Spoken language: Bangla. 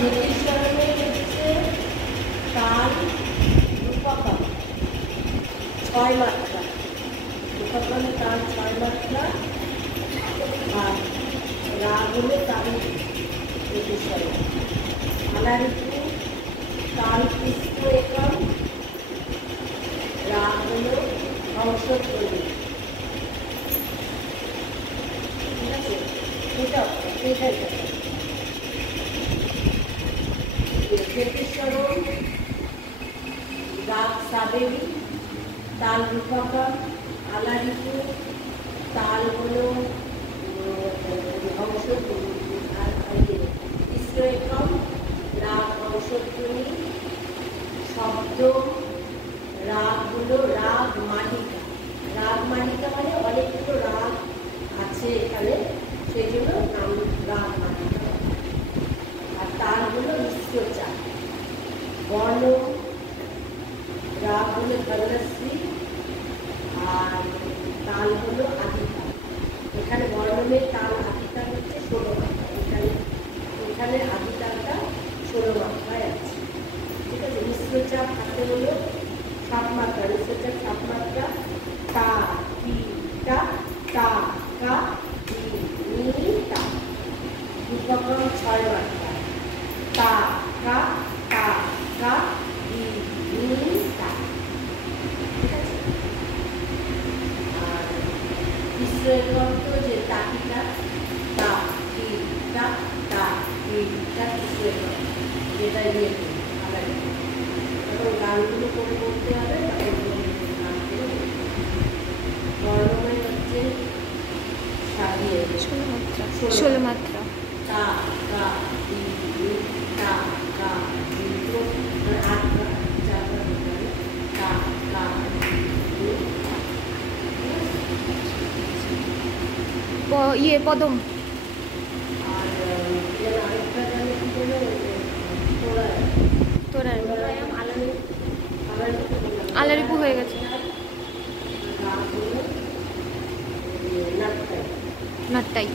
জ্যোতিষরণে হচ্ছে তাল রূপকম 6 মাত্রা, রূপকম তাল 6 মাত্রা, আর রাগ হলো তাল জ্যোতিষরণ। আলারিপু তাল কৃষ্ণ একম, রাগ হলো হংসধ্বনি। ঠিক আছে, এটাই জ্যোতিষরণ রাগ সাবেরি, তাল রূপকম, আলারিপু তাল হলো হংসধ্বনি, আর কৃষ্ণ একম রাগ হংসধ্বনি। শব্দ রাগ হলো রাগ মালিকা, রাগ মালিকা মানে অনেকগুলো রাগ আছে এখানে, সেই জন্য নাম রাগ মালিকা। আর তাল হলো মিশ্র চাল। বর্ণ রাগ হলো বর্ণশ্রী, আর তাল হলো আদিতাল। এখানে বর্ণমের তাল আদিতাল হচ্ছে 16 মাত্রা, এখানে আদিতালটা 16 মাত্রায় আছে। ঠিক আছে, মিশ্র চাপ হাতে হলো 7 মাত্রা, মিশ্র চাপ 7 মাত্রা। তা টি টা তা কা টি নি তা। রূপকম 6 মাত্রা, তা কা তা কা টি নি তা। ঠিক আছে, আর কৃষ্ণ একম তো যে তাকিটা তা টি টা তা টি টা কৃষ্ণ একম, যেটা নিয়ে এখন গানগুলো করে করতে হবে। বর্ণময় হচ্ছে 16 মাত্রা। তা কা টি নি তা কা টি তো আর 8 টা 4 টা তা কা টি নি। পদম। আর এর আরেকটা জানি কি বলে তোরা আলারিপু হয়ে গেছে। নাট্টাই। নাট্টাই।